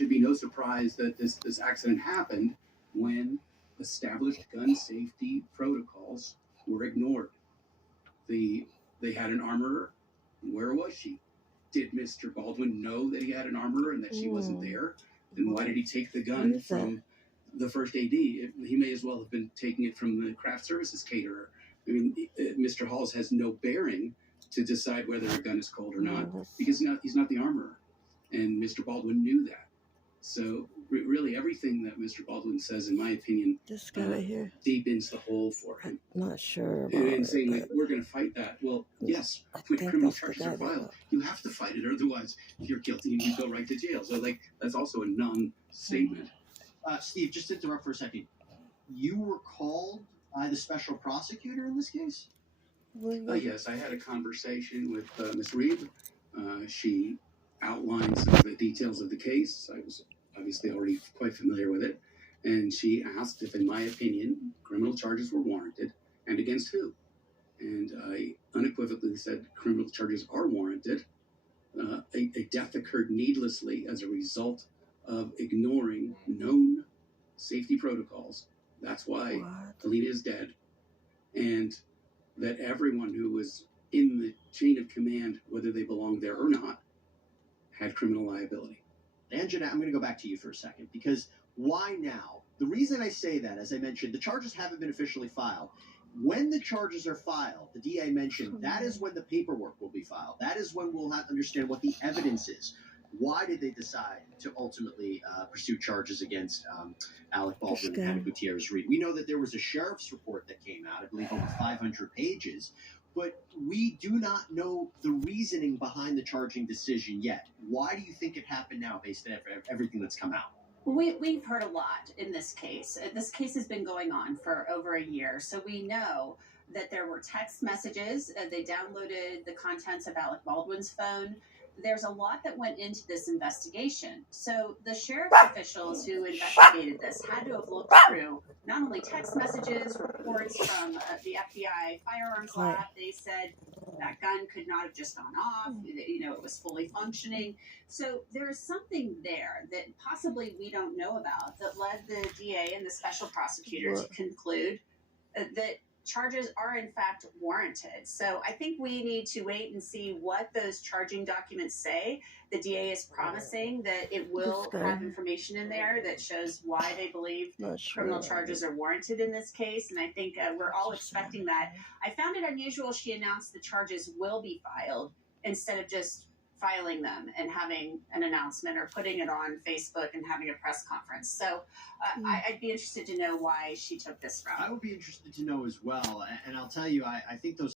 should be no surprise that this accident happened when established gun safety protocols were ignored. They had an armorer. Where was she? Did Mr. Baldwin know that he had an armorer and that she wasn't there? Then why did he take the gun from the first AD? He may as well have been taking it from the craft services caterer. I mean, Mr. Halls has no bearing to decide whether a gun is cold or not because he's not the armorer. And Mr. Baldwin knew that. So really everything that Mr. Baldwin says, in my opinion, this guy right here deepens the hole for him. I'm not sure about and saying, like, we're going to fight that. Well, yes, when criminal charges are filed, you have to fight it. Otherwise, if you're guilty, you go right to jail. So, like, that's also a non-statement. Steve, just to interrupt for a second. You were called by the special prosecutor in this case? Yes, I had a conversation with Ms. Reed. She outlined some of the details of the case. I was obviously already quite familiar with it. And she asked if, in my opinion, criminal charges were warranted and against who. And I unequivocally said criminal charges are warranted. A death occurred needlessly as a result of ignoring known safety protocols. That's why Alina is dead. And that everyone who was in the chain of command, whether they belonged there or not, had criminal liability. Angela, I'm going to go back to you for a second, because why now? The reason I say that, as I mentioned, the charges haven't been officially filed. When the charges are filed, the DA mentioned, that is when the paperwork will be filed. That is when we'll have to understand what the evidence is. Why did they decide to ultimately pursue charges against Alec Baldwin and Hannah Gutierrez-Reed? We know that there was a sheriff's report that came out, I believe over 500 pages, but we do not know the reasoning behind the charging decision yet. Why do you think it happened now based on everything that's come out? We've heard a lot in this case. This case has been going on for over a year, so we know that there were text messages. They downloaded the contents of Alec Baldwin's phone. There's a lot that went into this investigation. So the sheriff's officials who investigated this had to have looked through not only text messages, reports from the FBI firearms lab. They said that gun could not have just gone off. You know, it was fully functioning. So there is something there that possibly we don't know about that led the DA and the special prosecutor to conclude that charges are in fact warranted. So I think we need to wait and see what those charging documents say. The DA is promising that it will have information in there that shows why they believe criminal charges are warranted in this case. And I think we're all expecting that. I found it unusual she announced the charges will be filed instead of just filing them and having an announcement or putting it on Facebook and having a press conference. So I'd be interested to know why she took this route. I would be interested to know as well. And I'll tell you, I think those